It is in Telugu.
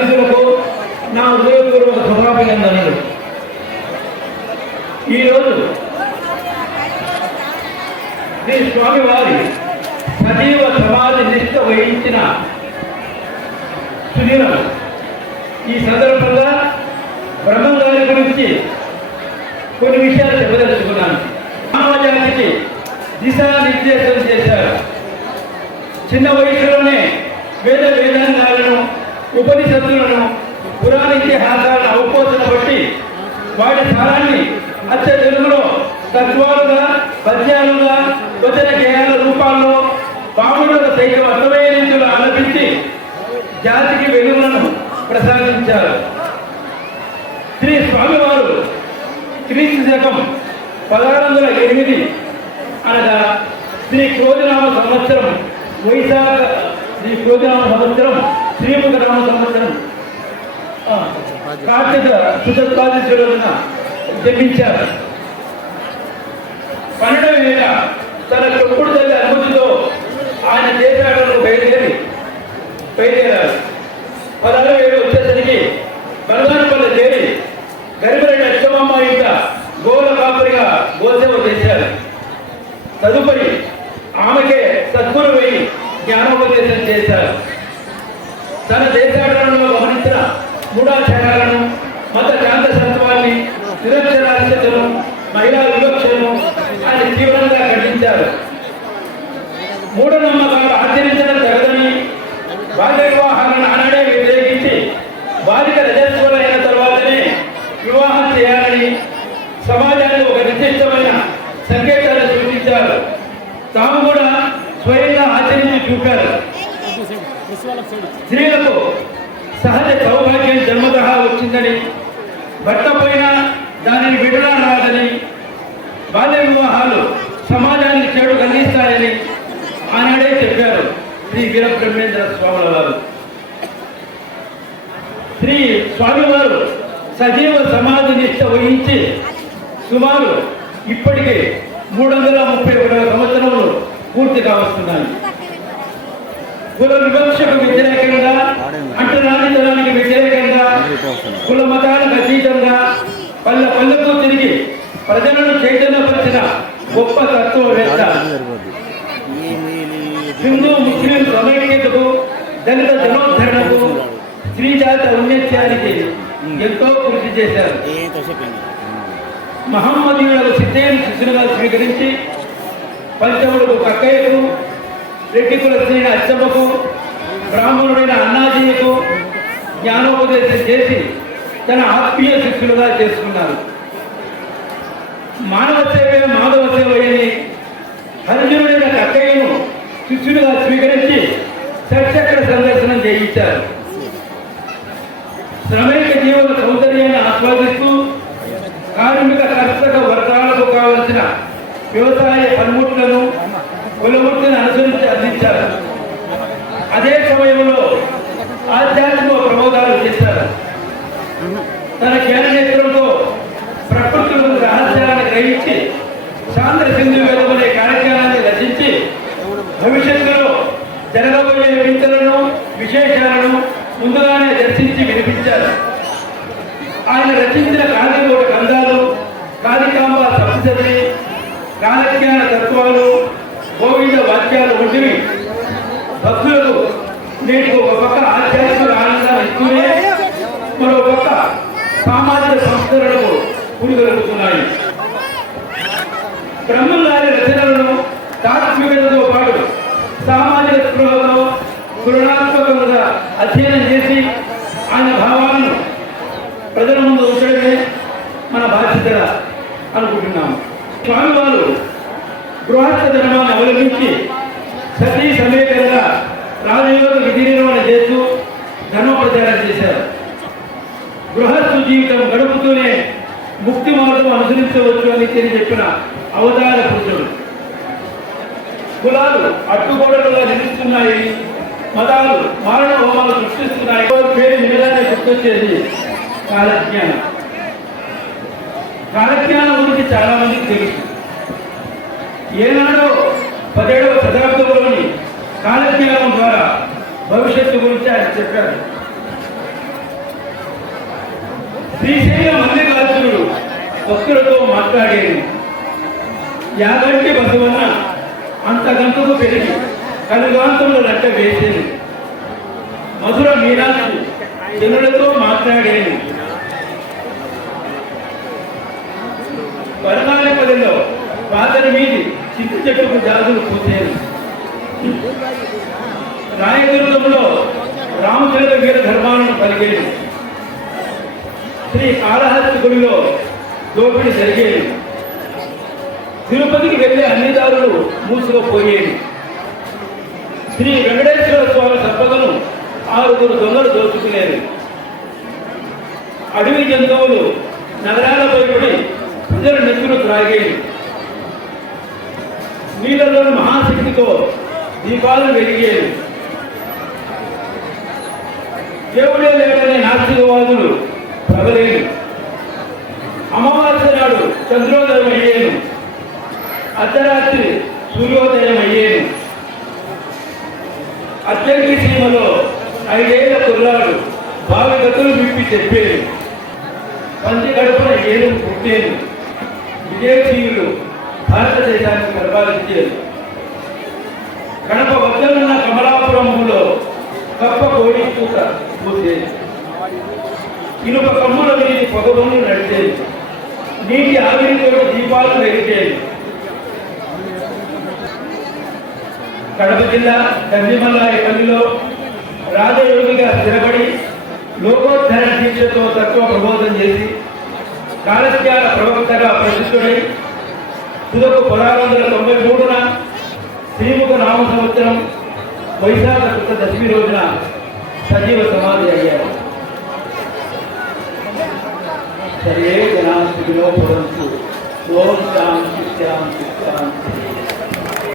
అతిథులకు నా హృదయపూర్వక శుభాభినందనలు. ఈరోజు శ్రీ స్వామివారి సజీవ సమాధి నిష్ట వహించిన సుదినం ఈ సందర్భంగా బ్రహ్మంగారి గురించి కొన్ని విషయాలు చెప్పదలుచుకున్నాను. సమాజానికి దిశానిర్దేశం చేశారు. చిన్న వయసులోనే వేద వేదాంగాలను ఉపనిషత్తులను పురాణ ఇతిహాసాలను అవపోసన బట్టి వాటి సారాన్ని అత్య తెలుగులో తత్వాలుగా పద్యాలుగా వచన గేయాల రూపాల్లో పాముడుల సైతం అర్థమైన రీతిలో ఆలపించి జాతికి వెలుగులను ప్రసాదించారు. శ్రీ స్వామివారు క్రీస్తు శకం పదహారు వందల ఎనిమిది అనగా శ్రీ క్రోధనామ సంవత్సరం వైశాఖ శ్రీ క్రోధనామ సంవత్సరం శ్రీముఖనామ సంవత్సరం ఆ, కార్తీక శుద్ధోత్పాదించడం జన్మించారు పన్నెండవ ఏట తన తొక్కుడు తల్లి అనుమతితో ఆయన దేశాలను బయలుదేరి బయలుదేరారు. పదహారు ఏడు వచ్చేసరికి బలవానపల్లి చేరి గరిబరెడ్డి అచ్చమమ్మ ఇంట గోల కాపరిగా గోసేవ చేశారు. తదుపరి ఆమెకే సద్గురు పోయి జ్ఞానోపదేశం చేశారు. తన దేశాటనలో గమనించిన మూఢాచారాలను మత శాంత సత్వాన్ని నిరక్షరాస్యతను మహిళా వివక్షను ఆయన తీవ్రంగా ఖండించారు. మూఢనమ్మకాలు ఆచరించడం జరగదని బాల్య వివాహాలను ఆనాడే వ్యతిరేకించి బాలిక రజస్వలైన తర్వాతనే వివాహం చేయాలని సమాజానికి ఒక నిర్దిష్టమైన సంకేతాలు సూచించారు. తాము కూడా స్వయంగా ఆచరించి చూపారు. స్త్రీలకు సహజ సౌభాగ్యం జన్మత వచ్చిందని భర్త పైన దానిని విడుదల రాదని బాల్య వివాహాలు సమాజానికి చెడు కలిగిస్తాయని ఆనాడే చెప్పారు శ్రీ వీరబ్రహ్మేంద్ర స్వాముల వారు శ్రీ స్వామివారు సజీవ సమాధి నిష్ట వహించి సుమారు ఇప్పటికే మూడు వందల ముప్పై ఒకటవ సంవత్సరంలో పూర్తి కావస్తున్నాయి. కుల వివక్షకు వ్యతిరేకంగా అంటరానితనానికి వ్యతిరేకంగా కుల మతాలకు అతీతంగా పల్లె పల్లెతో తిరిగి ప్రజలను చైతన్యపరిచిన గొప్ప తత్వవేత్త. హిందూ ముస్లిం సమైక్యతకు దళిత జనోద్ధరణకు స్త్రీ జాత ఉన్నత్యానికి ఎంతో కృషి చేశారు. మహమ్మదీయులకు సిద్ధైన శిష్యులుగా స్వీకరించి పంచములకు కక్కయ్యకు రెడ్డి కుల అచ్చమ్మకు బ్రాహ్మణుడైన అన్నాజీయకు జ్ఞానోపదేశం చేసి తన ఆత్మీయ శిష్యులుగా చేసుకున్నారు. మానవ సేవే మాధవ సేవ అని హరిజనుడైన కక్కయ్యను శిష్యులుగా స్వీకరించి చర్చక్కడ సందర్శనం చేయించారు. శ్రమైక జీవన సౌందర్యాన్ని ఆస్వాదిస్తూ కార్మిక కర్షక వర్గాలకు కావలసిన వ్యవసాయ పనిముట్లను కొలముట్లను శాంత సింధు కార్యక్రమాన్ని రచించి భవిష్యత్తులో జరగబోయే వింతలను విశేషాలను ముందుగానే దర్శించి వినిపించారు. ఆయన రచించిన కార్యక్రమ గ్రంథాలు కాళికాంబ సప్తశతి కాలజ్ఞాన తత్వాలు గోవింద వాక్యాలు వంటివి భక్తులకు నేటి ఒక పక్క ఆధ్యాత్మిక ఆనందాన్ని ఇస్తూనే మరో పక్క సామాజిక సంస్కరణకు పురిగలుగుతున్నాయి బ్రహ్మంగారి రచనలను తాత్వికతతో పాటు సామాజిక స్పృహతో కరుణాత్మకంగా అధ్యయనం చేసి ఆయన భావాలను ప్రజల ముందు ఉంచడమే మన బాధ్యత అనుకుంటున్నాము. స్వామి వారు గృహస్థ ధర్మాన్ని అవలంబించి సతీ సమేతంగా రాజయోగ విధి నిర్వహణ చేస్తూ ధర్మ ప్రచారం చేశారు. గృహస్థు జీవితం గడుపుతూనే ముక్తి మార్గం అనుసరించవచ్చు అని తెలియ చెప్పిన అవతార పురుషుడు కులాలు అడ్డుగోడలుగా నిలుస్తున్నాయి. మతాలు మారణ హోమాలు సృష్టిస్తున్నాయి పేరు నిజాన్ని గుర్తొచ్చేది కాలజ్ఞానం. కాలజ్ఞానం గురించి చాలా మందికి తెలుసు. ఏనాడో పదిహేడవ శతాబ్దంలోని కాలజ్ఞానం ద్వారా భవిష్యత్తు గురించి ఆయన చెప్పారు. శ్రీశైల మల్లికార్జునుడు భక్తులతో మాట్లాడేది యాగంటి బసవన్న అంతకంతకు పెరిగి కనుగాంతంలో రట్ట వేసేది. మధుర మీనాలు జనులతో మాట్లాడేది. వరనాలిపల్లిలో పాతరి మీది చింత చెట్టుకు జాతులు పూసేది. రాయదుర్గంలో రామచంద్ర వీర ధర్మాలను పలికేది శ్రీ కాళహస్తి గుడిలో దోపిడి జరిగేది. తిరుపతికి వెళ్ళే అన్ని దారులు మూసుకుపోయేవి శ్రీ వెంకటేశ్వర స్వామి సంపదను ఆరుగురు దొంగలు దోచుకునేవి అడవి జంతువులు నగరాలపై పడి ప్రజల నెత్తులు త్రాగేవి నీళ్ళలోని మహాశక్తితో దీపాలు వెలిగేది. దేవుడే లేడనే నాస్తికవాదులు ప్రబలేను. అమావాస్య నాడు చంద్రోదయం అయ్యేను అర్ధరాత్రి సూర్యోదయం అయ్యేది. అత్యంత సీమలో ఐదేళ్ళ కుర్రాడు బావి గతులు విప్పి చెప్పేది. పంచి గడుపున ఏడు పుట్టేను విదేశీయులు భారతదేశానికి పరిపాలించేది కడప వద్దనున్న కమలాపురంలో కప్ప కోడి పూత పూసేది. ఇనుప కమ్ముల మీద పొగబొమ్ము నడిచేది. నీటి ఆవిరితో దీపాలు వెలిచేది కడప జిల్లా గంజిమల్లాయ పల్లిలో రాజయోగిగా స్థిరపడి లోకోత్తర దీక్షతో తక్కువ ప్రబోధం చేసి కాలస్యాల ప్రవక్తగా ప్రసిద్ధుడై తుదకు పదహారు వందల తొంభై మూడున శ్రీముఖ నామ సంవత్సరం వైశాఖ కృత దశమి రోజున సజీవ సమాధి అయ్యారు. సరే జనా స్థితిలో పడంతు ఓం శాంతి శాంతి శాంతి.